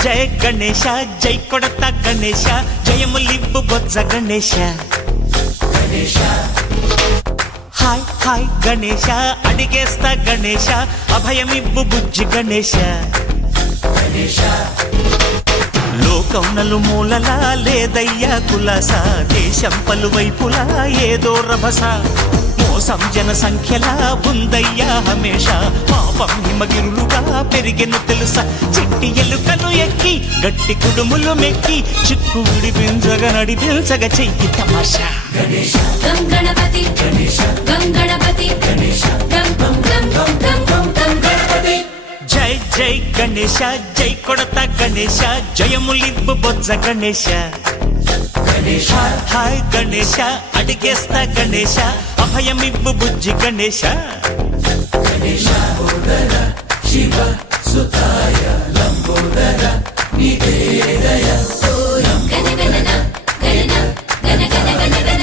జయ గణేశ జై కొడత గణేశ జయములివ్వు బొజ్జ Ganesha hi hi Ganesha అడిగేస్తా Ganesha అభయమివ్వు బుజ్జి గణేశ లోకం నలుమూలలా లేదయ్యా కులాస దేశం పలువైపులా ఏదో రభస మోసం జన సంఖ్యలా ఉందయ్యా హమేష పాపం హిమగిరులుగా పెరిగెను తెలుసా చిట్టి ఎలుకలు ఎక్కి గట్టి కుడుములు మెక్కి చిక్కు విడిపించగా నడిపించగా చెయ్యి తమాషా గం గణపతి గం గణపతి గం గం గం గం గం గం గణపతి జై జై గణేశ జై కొడత గణేశ జయములివ్వు బొజ్జ గణేశ హాయ్ గణేశ అడిగేస్తా గణేశ అభయమివ్వు బుజ్జి గణేశ శివ సుతాయ లంబోదర నివేదయ గణ గణ గణ గణ గణ గణ